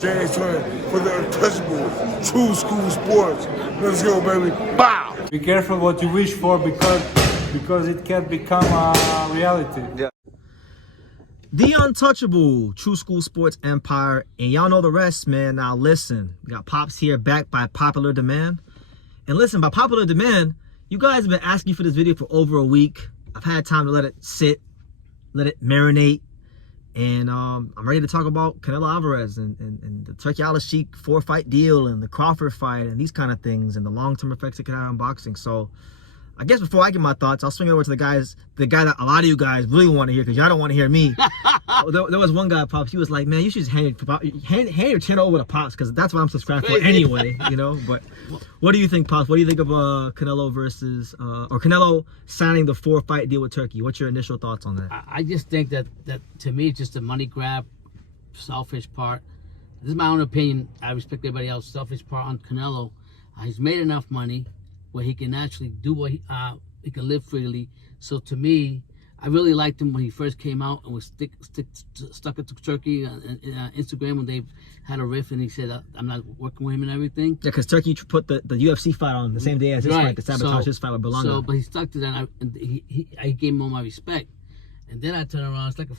James Twin for the untouchable true school sports. Let's go, baby. Bow. Be careful what you wish for because it can become a reality. Yeah. The untouchable True School Sports Empire, and y'all know the rest, man. Now listen, we got Pops here back by popular demand. And listen, by popular demand, you guys have been asking for this video for over a week. I've had time to let it sit, let it marinate, and I'm ready to talk about Canelo Alvarez and the Turkey Al-Sheikh 4-fight deal and the Crawford fight and these kind of things and the long-term effects it could have on boxing. So I guess before I give my thoughts, I'll swing it over to the guy that a lot of you guys really want to hear, because y'all don't want to hear me. there was one guy, Pops, he was like, man, you should just hand your channel over to Pops, because that's what I'm subscribed for anyway, you know. But what do you think, Pops? What do you think of Canelo versus, or Canelo signing the 4-fight deal with Turkey? What's your initial thoughts on that? I just think that to me, it's just a money grab, selfish part. This is my own opinion. I respect everybody else. Selfish part on Canelo. He's made enough money where he can actually do what he can live freely. So to me, I really liked him when he first came out and was stuck into Turkey on Instagram when they had a riff, and he said, I'm not working with him and everything. Yeah, because Turkey put the UFC fight on the same day as his fight to sabotage his fight with Belonga. So, but he stuck to that, and I gave him all my respect. And then I turn around, it's like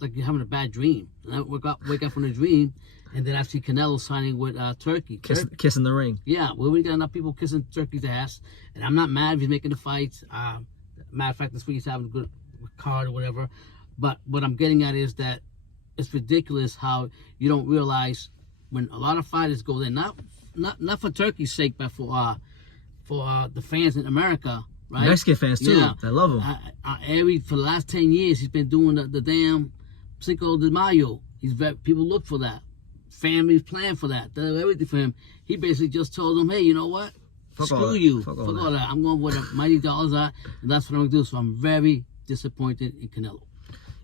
like you're having a bad dream. And I wake up from the dream, and then I see Canelo signing with Turkey. Kissing the ring. Yeah, well, we got enough people kissing Turkey's ass, and I'm not mad if he's making the fights. Matter of fact, this week he's having a good card or whatever. But what I'm getting at is that it's ridiculous how you don't realize when a lot of fighters go there, not for Turkey's sake, but for the fans in America. Right? Mexican fans too. Yeah. I love him. For the last 10 years, he's been doing the damn Cinco de Mayo. People look for that. Families plan for that. They do everything for him. He basically just told them, hey, you know what? Screw you. Fuck all that. I'm going where the mighty dollars are, and that's what I'm going to do. So I'm very disappointed in Canelo.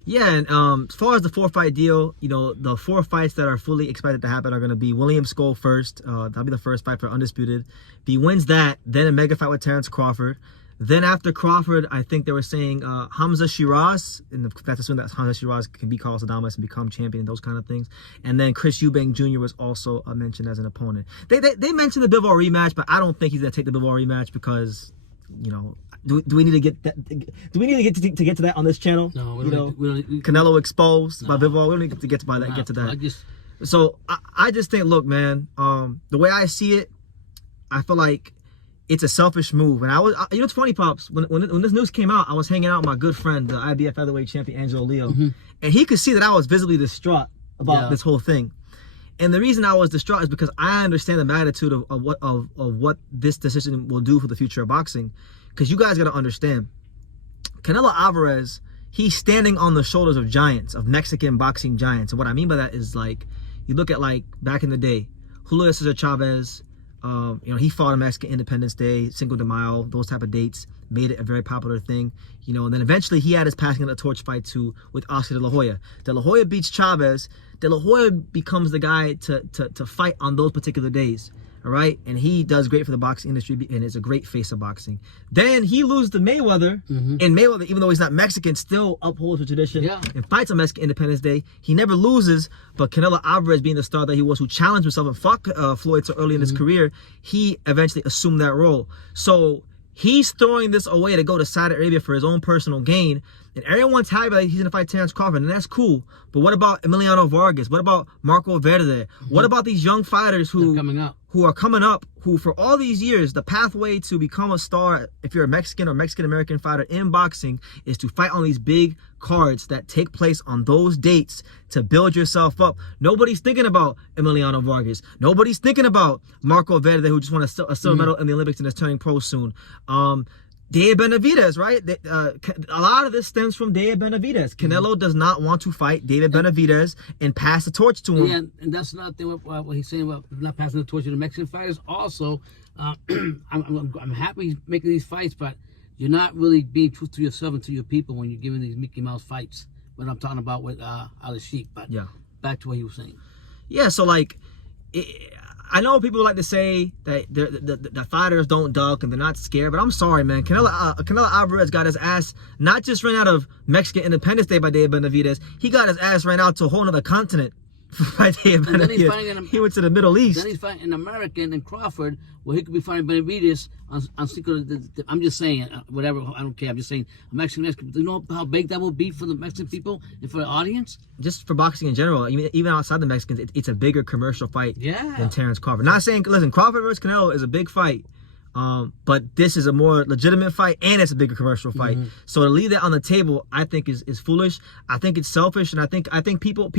Yeah, and as far as the 4-fight deal, you know, the 4 fights that are fully expected to happen are going to be William Skull first. That'll be the first fight for Undisputed. If he wins that, then a mega fight with Terrence Crawford. Then after Crawford, I think they were saying Hamza Shiraz, and that's assuming that Hamza Shiraz can beat Carlos Adames and become champion and those kind of things. And then Chris Eubank Jr. was also mentioned as an opponent. They mentioned the Bivol rematch, but I don't think he's gonna take the Bivol rematch because, you know, do we need to get that? Do we need to get to that on this channel? No, we don't. Canelo exposed by Bivol. We don't need to get to that. So I just think, look, man, the way I see it, I feel like it's a selfish move. And you know, it's funny, Pops, when this news came out, I was hanging out with my good friend, the IBF featherweight champion, Angelo Leo. And he could see that I was visibly distraught about this whole thing. And the reason I was distraught is because I understand the magnitude of what this decision will do for the future of boxing. Because you guys got to understand, Canelo Alvarez, he's standing on the shoulders of giants, of Mexican boxing giants. And what I mean by that is, like, you look at, like, back in the day, Julio Cesar Chavez, you know, he fought on Mexican Independence Day, Cinco de Mayo, those type of dates, made it a very popular thing, you know. And then eventually he had his passing of the torch fight too with Oscar De La Hoya. De La Hoya beats Chavez. De La Hoya becomes the guy to fight on those particular days, all right? And he does great for the boxing industry and is a great face of boxing. Then he loses to Mayweather, and Mayweather, even though he's not Mexican, still upholds the tradition and fights on Mexican Independence Day. He never loses, but Canelo Alvarez, being the star that he was, who challenged himself and fought Floyd so early in his career, he eventually assumed that role. So he's throwing this away to go to Saudi Arabia for his own personal gain. And everyone's happy that he's going to fight Terrence Crawford, and that's cool. But what about Emiliano Vargas? What about Marco Verde? What about these young fighters who are coming up, who for all these years, the pathway to become a star, if you're a Mexican or Mexican-American fighter in boxing, is to fight on these big cards that take place on those dates to build yourself up. Nobody's thinking about Emiliano Vargas. Nobody's thinking about Marco Verde, who just won a silver medal in the Olympics and is turning pro soon. Dave Benavidez, right? A lot of this stems from Dave Benavidez. Canelo does not want to fight David Benavidez and pass the torch to him. Yeah, and that's another thing what he's saying about not passing the torch to the Mexican fighters. Also, I'm happy he's making these fights, but you're not really being true to yourself and to your people when you're giving these Mickey Mouse fights. What I'm talking about with Al-Sheikh. But back to what he was saying. Yeah, so like, I know people like to say that the fighters don't duck and they're not scared, but I'm sorry, man. Canelo Alvarez got his ass not just ran out of Mexican Independence Day by Dave Benavidez. He got his ass ran out to a whole other continent Fight Day of And then he's Benavidez. fighting in He went to the Middle East. Then he's fighting an American in Crawford, where he could be fighting Benavidez on Cinco. I'm just saying, whatever. I don't care. I'm just saying, a Mexican. Do you know how big that will be for the Mexican people and for the audience? Just for boxing in general, even outside the Mexicans, it's a bigger commercial fight Yeah. than Terrence Crawford. Not saying, listen, Crawford versus Canelo is a big fight, but this is a more legitimate fight and it's a bigger commercial fight. So to leave that on the table, I think is foolish. I think it's selfish, and I think people,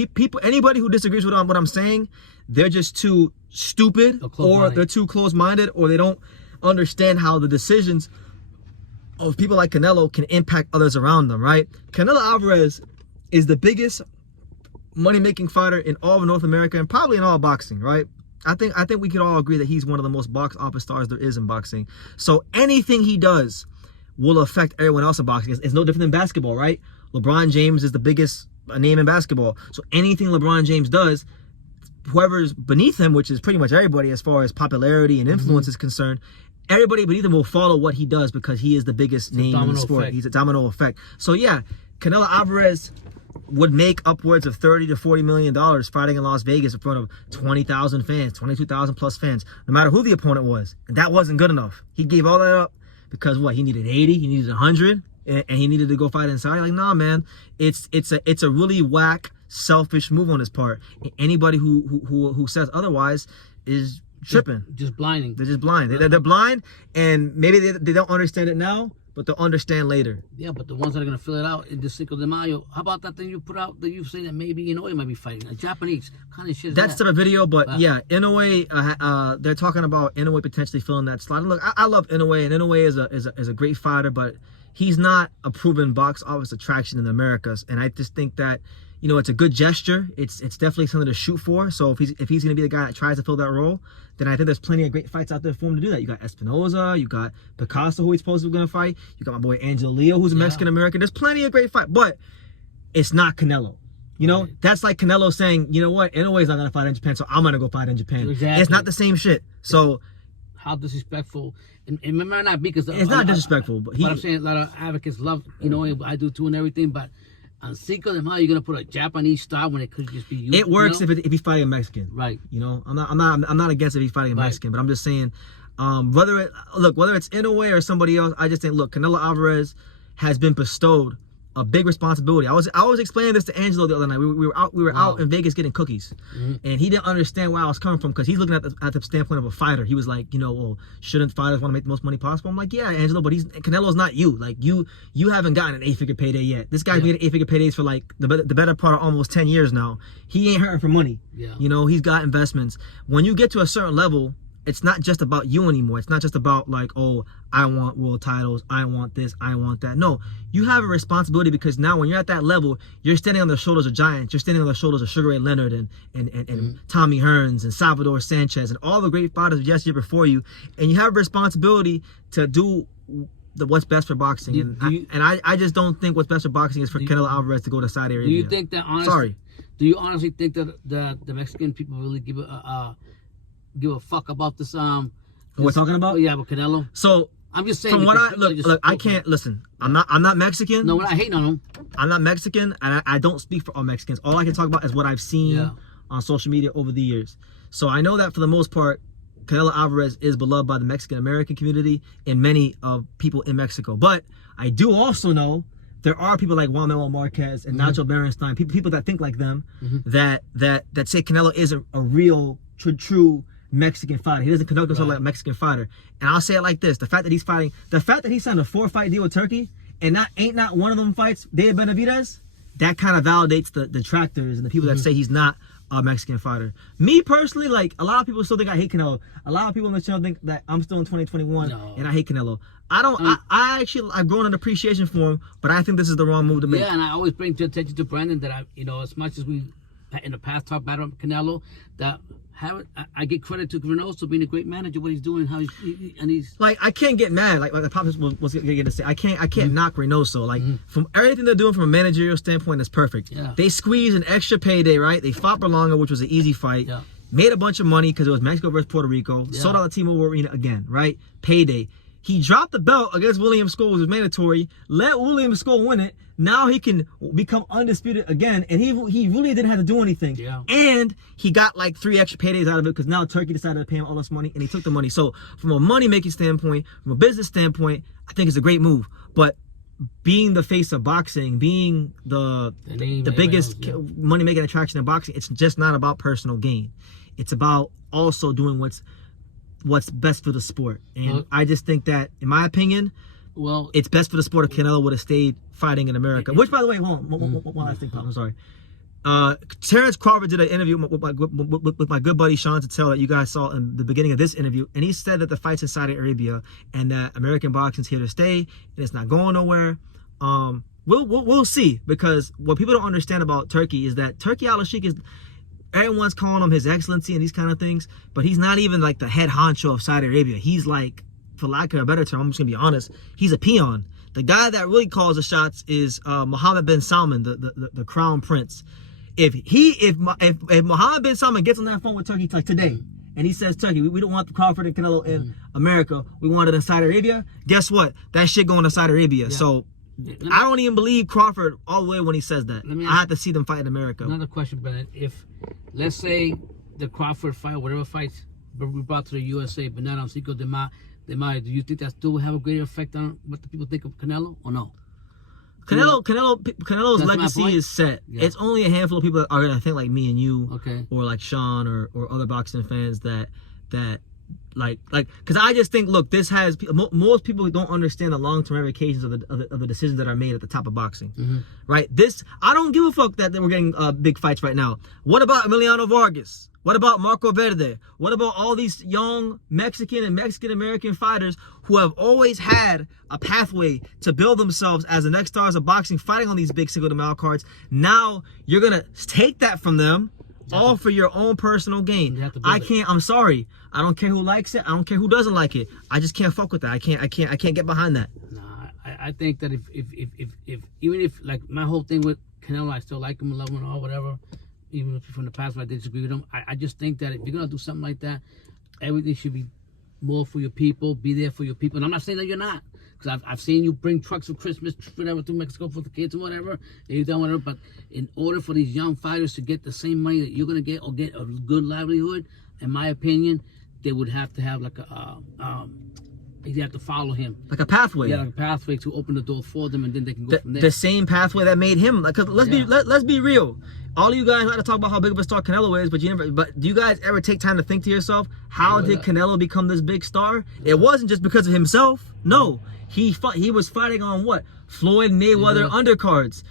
anybody who disagrees with what I'm saying, they're just too stupid, or they're too close-minded, or they don't understand how the decisions of people like Canelo can impact others around them. Right? Canelo Alvarez is the biggest money-making fighter in all of North America and probably in all boxing, right? I think we could all agree that he's one of the most box office stars there is in boxing. So anything he does will affect everyone else in boxing. It's no different than basketball, right? LeBron James is the biggest name in basketball. So anything LeBron James does, whoever's beneath him, which is pretty much everybody as far as popularity and influence is concerned, everybody beneath him will follow what he does because he is the biggest name in the sport. He's a domino effect. So yeah, Canelo Alvarez would make upwards of $30 to $40 million fighting in Las Vegas in front of 20,000 fans, 22,000 plus fans, no matter who the opponent was. And that wasn't good enough. He gave all that up because what? He needed 80, he needed 100, and he needed to go fight inside. Like, nah, man, it's a really whack, selfish move on his part. Anybody who says otherwise is tripping. Just blinding. They're just blind. They're blind, and maybe they don't understand it now, but they'll understand later. Yeah, but the ones that are going to fill it out in the Cinco de Mayo, how about that thing you put out that you've seen that maybe Inoue might be fighting? A Japanese kind of shit is That's that? the video, but yeah, Inoue, they're talking about Inoue potentially filling that slot. And look, I love Inoue, and Inoue is a great fighter, but he's not a proven box office attraction in the Americas. And I just think that, it's a good gesture. It's definitely something to shoot for. So if he's going to be the guy that tries to fill that role, then I think there's plenty of great fights out there for him to do that. You got Espinoza, you got Picasso, who he's supposed to be going to fight. You got my boy Angelo Leo, who's a Mexican American. There's plenty of great fights, but it's not Canelo. That's like Canelo saying, you know what, Inoue's not going to fight in Japan, so I'm going to go fight in Japan. Exactly. It's not the same shit. So how disrespectful. And remember not because it's not disrespectful, but I'm saying a lot of advocates love I do too and everything, but on Cinco de Mayo, you're gonna put a Japanese star when it could just be you. It works if he's fighting a Mexican, right? I'm not against if he's fighting a Mexican, but I'm just saying, whether it's Inoue or somebody else, I just think, look, Canelo Alvarez has been bestowed a big responsibility. I was explaining this to Angelo the other night. We were out in Vegas getting cookies, and he didn't understand where I was coming from because he's looking at the standpoint of a fighter. He was like, well, shouldn't fighters want to make the most money possible? I'm like, yeah, Angelo, but Canelo's not you. Like you haven't gotten an 8-figure payday yet. This guy's made 8-figure paydays for like the better part of almost 10 years now. He ain't hurting for money. Yeah. He's got investments. When you get to a certain level, it's not just about you anymore. It's not just about like, oh, I want world titles, I want this, I want that. No, you have a responsibility because now when you're at that level, you're standing on the shoulders of giants. You're standing on the shoulders of Sugar Ray Leonard and Tommy Hearns and Salvador Sanchez and all the great fighters of yesteryear before you. And you have a responsibility to do what's best for boxing. I just don't think what's best for boxing is for Canelo Alvarez to go to Saudi Arabia. Do you think that honestly? Do you honestly think that the Mexican people really give a fuck about this? What we're talking about? Yeah, but Canelo. So I'm just saying. From what look, I can't listen. I'm not Mexican. No, we're not hating on them. I'm not Mexican, and I don't speak for all Mexicans. All I can talk about is what I've seen on social media over the years. So I know that for the most part, Canelo Alvarez is beloved by the Mexican American community and many of people in Mexico. But I do also know there are people like Juan Manuel Marquez and Nacho Berenstein, people that think like them, that say Canelo is a real, true Mexican fighter. He doesn't conduct himself like a Mexican fighter. And I'll say it like this: the fact that he signed a 4-fight deal with Turkey, and ain't not one of them fights Dave Benavidez, that kind of validates the detractors and the people that say he's not a Mexican fighter. Me personally, like, a lot of people still think I hate Canelo. A lot of people on the channel think that I'm still in 2021 and I hate Canelo. I don't. I've grown an appreciation for him, but I think this is the wrong move to make. Yeah, and I always bring to attention to Brandon that as much as we in the past talked about Canelo, that I get credit to Reynoso being a great manager, what he's doing, how he's like, I can't get mad. Like the pop was going to say, I can't knock Reynoso. Like, from everything they're doing from a managerial standpoint, is perfect. Yeah. They squeezed an extra payday, right? They fought Berlanga, which was an easy fight. Yeah. Made a bunch of money because it was Mexico versus Puerto Rico. Yeah. Sold out the T-Mobile Arena again, right? Payday. He dropped the belt against William Scholl, which was mandatory. Let William Scholl win it. Now he can become undisputed again, and he really didn't have to do anything. Yeah. And he got like 3 extra paydays out of it because now Turkey decided to pay him all this money, and he took the money. So from a money-making standpoint, from a business standpoint, I think it's a great move. But being the face of boxing, being the biggest money-making attraction in boxing, it's just not about personal gain. It's about also doing what's best for the sport. And I just think that, in my opinion, it's best for the sport if Canelo would have stayed fighting in America. Which, by the way, hold on, one last thing, Pop, I'm sorry. Terrence Crawford did an interview with my good buddy Sean Tatel that you guys saw in the beginning of this interview, and he said that the fight's in Saudi Arabia and that American boxing's here to stay and it's not going nowhere. We'll see, because what people don't understand about Turkey is that Turkey Al-Sheikh is, everyone's calling him His Excellency and these kind of things, but he's not even like the head honcho of Saudi Arabia. He's like, for lack of a better term, I'm just gonna be honest, he's a peon. The guy that really calls the shots is Mohammed bin Salman, the crown prince. If Mohammed bin Salman gets on that phone with Turkey like today, and he says, Turkey, we don't want the Crawford and Canelo in America, we want it in Saudi Arabia, guess what? That shit going to Saudi Arabia. Yeah. So I don't even believe Crawford all the way when he says that. I have to see them fight in America. Another question, Bennett. If, let's say, the Crawford fight, whatever fights we brought to the USA, but not on Cinco de Mayo, do you think that still will have a greater effect on what the people think of Canelo, or no? Canelo's legacy is set. Yeah. It's only a handful of people that are gonna think like me and you, or like Sean or other boxing fans that like because I just think, look, this has most people don't understand the long-term ramifications of the decisions that are made at the top of boxing, right? This, I don't give a fuck that we're getting big fights right now. What about Emiliano Vargas? What about Marco Verde? What about all these young Mexican and Mexican-American fighters who have always had a pathway to build themselves as the next stars of boxing, fighting on these big Cinco de Mayo cards? Now you're gonna take that from them, all for your own personal gain. I'm sorry. I don't care who likes it. I don't care who doesn't like it. I just can't fuck with that. I can't get behind that. Nah, I think that if even if, like, my whole thing with Canelo, I still like him, love him, or whatever. Even if from the past I disagree with him, I just think that if you're gonna do something like that, everything should be more for your people, be there for your people. And I'm not saying that you're not, because I've seen you bring trucks of Christmas, whatever, to Mexico for the kids and whatever, and you've done whatever. But in order for these young fighters to get the same money that you're gonna get, or get a good livelihood, in my opinion, they would have to have like you have to follow him, like a pathway. Yeah, like a pathway to open the door for them, and then they can go from there. The same pathway that made him. Like, let's be real. All of you guys like to talk about how big of a star Canelo is, but do you guys ever take time to think to yourself, how did Canelo become this big star? It wasn't just because of himself. No, he was fighting on what? Floyd Mayweather undercards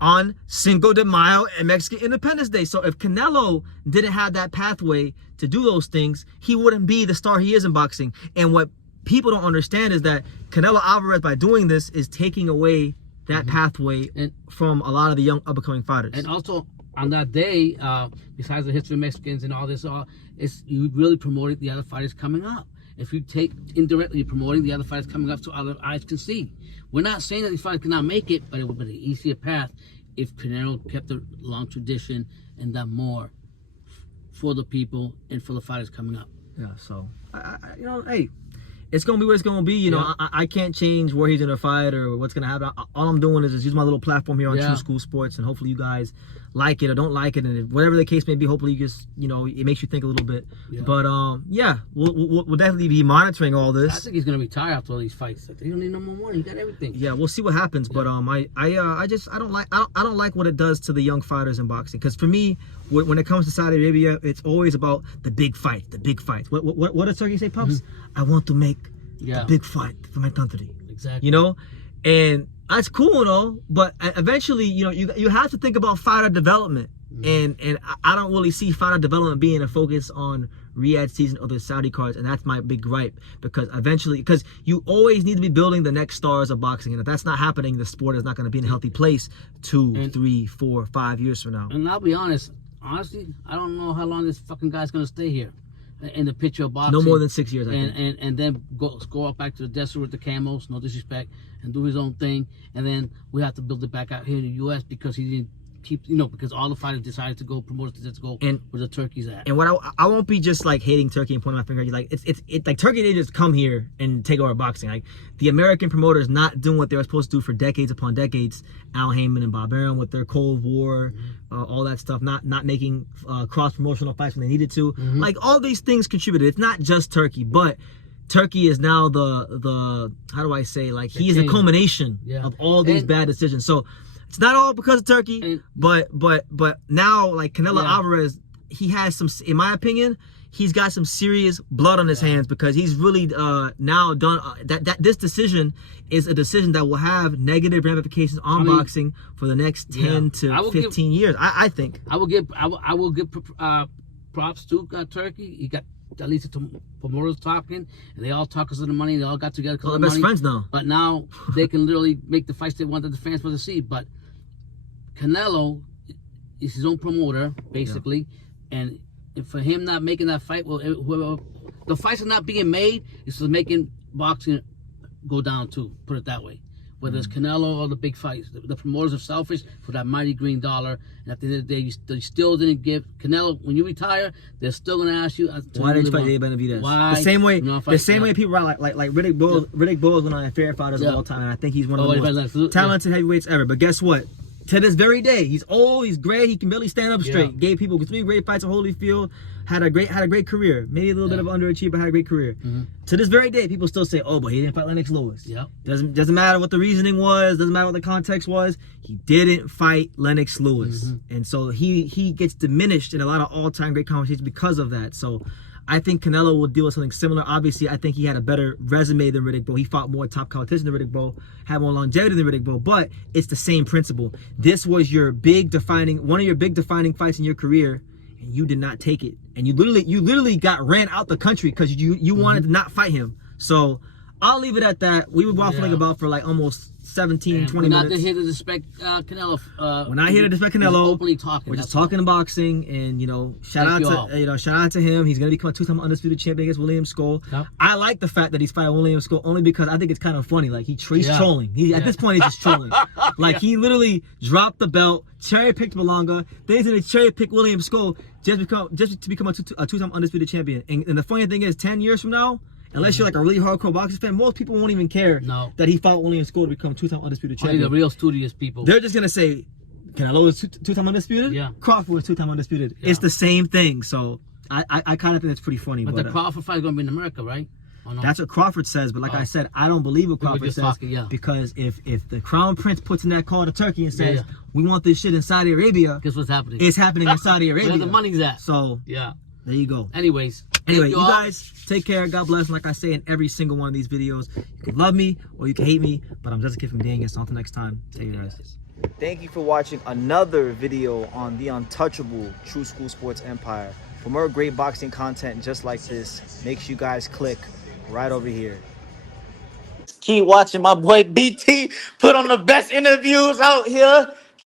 on Cinco de Mayo and Mexican Independence Day. So if Canelo didn't have that pathway to do those things, he wouldn't be the star he is in boxing. And what people don't understand is that Canelo Alvarez, by doing this, is taking away that pathway from a lot of the young up-and-coming fighters. And also, on that day, besides the history of Mexicans and all this, you really promoted the other fighters coming up. If you take indirectly promoting the other fighters coming up so other eyes can see. We're not saying that these fighters cannot make it, but it would be an easier path if Canelo kept a long tradition and done more for the people and for the fighters coming up. Yeah, so, hey, it's going to be what it's going to be. You know, I can't change where he's going to fight or what's going to happen. All I'm doing is just use my little platform here on True School Sports, and hopefully you guys like it or don't like it. And whatever the case may be, hopefully you just, it makes you think a little bit. Yeah. But, we'll definitely be monitoring all this. I think he's going to retire after all these fights. He don't need no more money. He got everything. Yeah, we'll see what happens. Yeah. But I don't like what it does to the young fighters in boxing. Because for me, when it comes to Saudi Arabia, it's always about the big fight, the big fights. What does Turkey say, Pops? I want to make the big fight for my country. Exactly. And that's cool and all, but eventually, you have to think about fighter development. And I don't really see fighter development being a focus on Riyadh season or the Saudi cards, and that's my big gripe, because you always need to be building the next stars of boxing, and if that's not happening, the sport is not going to be in a healthy place 2, 3, 4, 5 years from now. And I'll be honestly, I don't know how long this fucking guy's going to stay here in the picture of boxing. No more than 6 years, I think. And then go up back to the desert with the camels, no disrespect, and do his own thing, and then we have to build it back out here in the U.S. because he keep, because all the fighters decided to go, promoters decided to go And- where the turkey's at. And what I won't be just like hating Turkey and pointing my finger at you. Like it's like Turkey didn't just come here and take over boxing. Like the American promoters not doing what they were supposed to do for decades upon decades. Al Heyman and Bob Arum with their Cold War, all that stuff. Not making cross promotional fights when they needed to. Like all these things contributed. It's not just Turkey, but Turkey is now the how do I say, like he's the culmination of all these bad decisions. So it's not all because of Turkey, but now like Canelo Alvarez, he has some, in my opinion, he's got some serious blood on his hands because he's really now done that this decision is a decision that will have negative ramifications on boxing for the next 10 to 15 years. I think. I will give props to Turkey. He got at least the promoters talking, and they all talk because of the money. They all got together because of the best money. Friends now. But now they can literally make the fights they wanted the fans to see. But Canelo is his own promoter, basically, and for him not making that fight, well, whoever, the fights are not being made, it's just making boxing go down too. Put it that way. Whether it's Canelo or the big fights, the promoters are selfish for that mighty green dollar. And at the end of the day, they still didn't give Canelo. When you retire, they're still going to ask you why did you fight David Benavidez? Why? The same way people are like Riddick Bowe. Riddick Bowe is one of my favorite fighters of all time, and I think he's one of the most talented heavyweights ever. But guess what? To this very day, he's old, he's gray, he can barely stand up straight. Gave people 3 great fights at Holyfield, had a great career. Maybe a little bit of underachievement, but had a great career. To this very day, people still say, "Oh, but he didn't fight Lennox Lewis." Doesn't matter what the reasoning was, doesn't matter what the context was. He didn't fight Lennox Lewis, and so he gets diminished in a lot of all-time great conversations because of that. So I think Canelo will deal with something similar. Obviously, I think he had a better resume than Riddick Bowe. He fought more top competition than Riddick Bowe, had more longevity than Riddick Bowe, but it's the same principle. This was one of your big defining fights in your career, and you did not take it. And you literally got ran out the country because you wanted to not fight him. So I'll leave it at that. We were waffling about for like almost 17, 20 minutes. We're not here to disrespect Canelo. We're not here to disrespect Canelo. Openly talking. We're just talking boxing, and shout out to him. He's gonna become a 2-time undisputed champion against William Skull. Yep. I like the fact that he's fighting William Skull only because I think it's kind of funny. Like he's trolling. At this point he's just trolling. Like he literally dropped the belt, cherry picked Malanga, then he's gonna cherry pick William Skull just to become a 2-time undisputed champion. And the funny thing is, 10 years from now, unless you're like a really hardcore boxing fan, most people won't even care that he fought William Skull to become 2-time undisputed champion. Only the real studious people. They're just gonna say, Canelo is 2-time undisputed. Yeah. Crawford is 2-time undisputed. Yeah. It's the same thing. So I kind of think that's pretty funny. But the Crawford fight is gonna be in America, right? No? That's what Crawford says. But like I said, I don't believe what Crawford says because if the Crown Prince puts in that call to Turkey and says we want this shit in Saudi Arabia, guess what's happening? It's happening in Saudi Arabia. Where the money's at. So yeah. There you go. Anyway, you guys take care. God bless. And like I say in every single one of these videos, you can love me or you can hate me, but I'm just a kid from Daniel. So until next time, take care, guys. Thank you for watching another video on the untouchable True School Sports Empire. For more great boxing content just like this, make sure you guys click right over here. Keep watching my boy BT put on the best interviews out here.